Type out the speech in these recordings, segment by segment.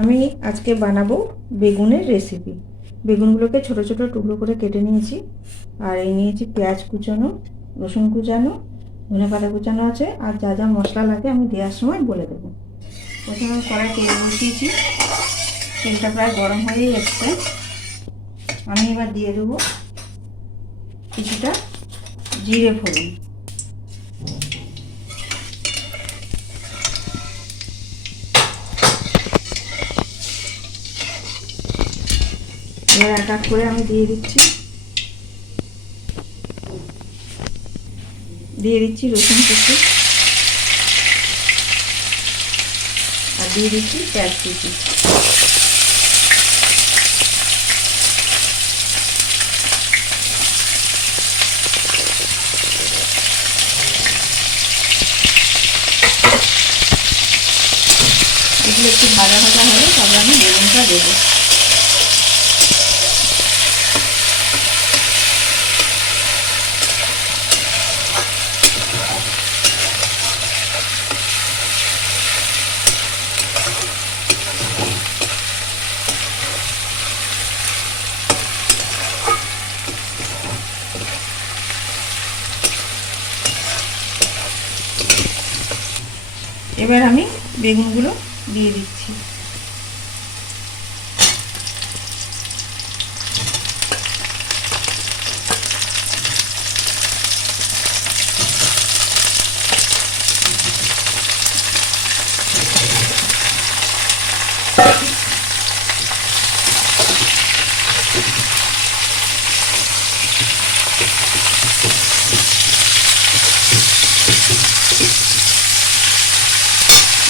আমি আজকে বানাবো বেগুনের রেসিপি। বেগুনগুলোকে ছোট ছোট টুকরো করে কেটে নিয়েছি। আর এই নিয়েছি পেঁয়াজ কুচানো, রসুন কুচানো, ধনেপাতা কুচানো আছে। আর যা যা মশলা লাগে আমি দেওয়ার সময় বলে দেবো। প্রথমে আমি কড়াই তেল বসিয়েছি, তেলটা প্রায় গরম হয়েই এসছে। আমি এবার দিয়ে দেবো কিছুটা জিরে ফোড়ন। এবার এক এক করে আমি দিয়ে দিচ্ছি রসুন কুচি, আর দিয়ে দিচ্ছি পেঁয়াজ কুচি। এগুলো একটু ভাজা ভাজা হলে তবে আমি বেগুনটা দেবো। এবার আমি বেগুনগুলো দিয়ে দিচ্ছি।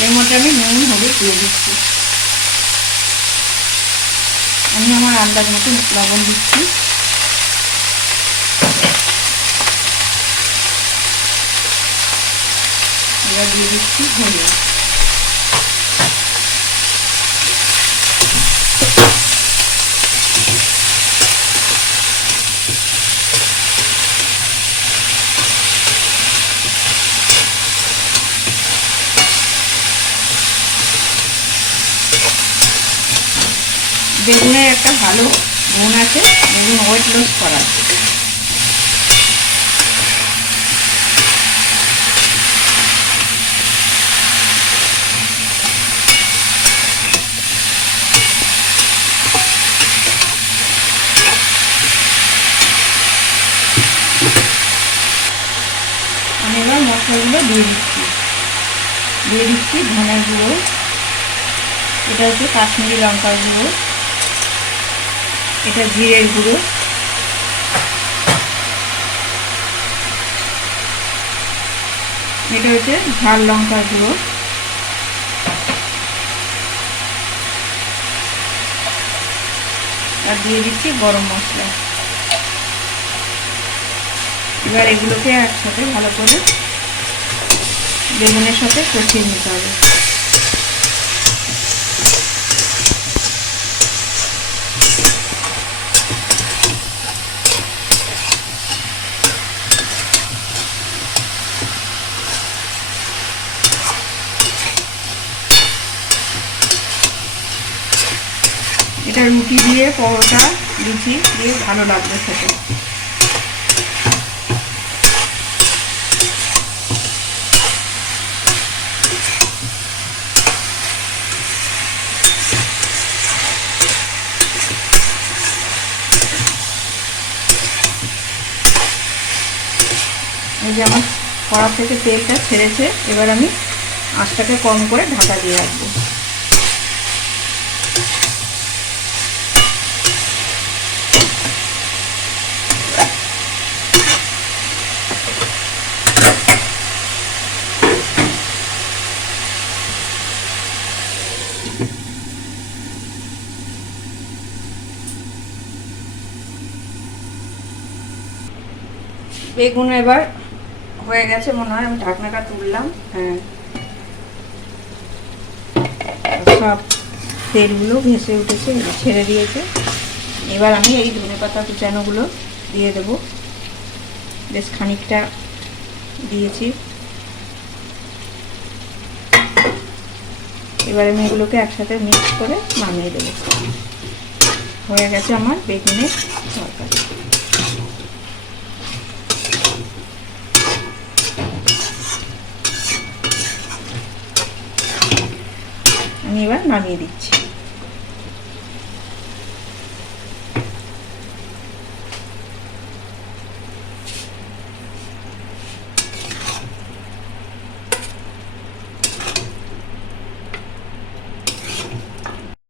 এর মধ্যে আমি নুন হলুদ দিয়ে দিচ্ছি। আমি আমার আন্দাজ মতো লবণ দিচ্ছি। এবার দিয়ে দিচ্ছি হলুদ। বেগুনের একটা ভালো গুণ আছে, বেগুন ওয়েট লস করার। আমি এবার মশলাগুলো দিয়ে দিচ্ছি ধনের গুঁড়ো, এটা হচ্ছে কাশ্মীরি লঙ্কার গুঁড়ো, এটা জিরের গুঁড়ো, এটা হচ্ছে ঝাল লঙ্কার গুঁড়ো, আর দিয়ে দিচ্ছি গরম মশলা। এবার এগুলোকে একসাথে ভালো করে বেগুনের সাথে কষিয়ে নিতে হবে। এটা রুটি দিয়ে, পরোটা, লুচি দিয়ে ভালো লাগবে খেতে। এই যে আমার কড়া থেকে তেলটা ছেড়েছে, এবার আমি আঁচটাকে কম করে ঢাকা দিয়ে রাখবো। বেগুন এবার হয়ে গেছে মনে হয়, আমি ঢাকনাটা তুললাম। হ্যাঁ, সব তেলগুলো ভেসে উঠেছে, ছেড়ে দিয়েছে। এবার আমি এই ধনেপাতা কুচানোগুলো দিয়ে দেব। বেশ খানিকটা দিয়েছি। এবার আমি এগুলোকে একসাথে মিক্স করে নামিয়ে দেবো। হয়ে গেছে আমার বেগুনের তরকারি। আমি এবার নামিয়ে দিচ্ছি।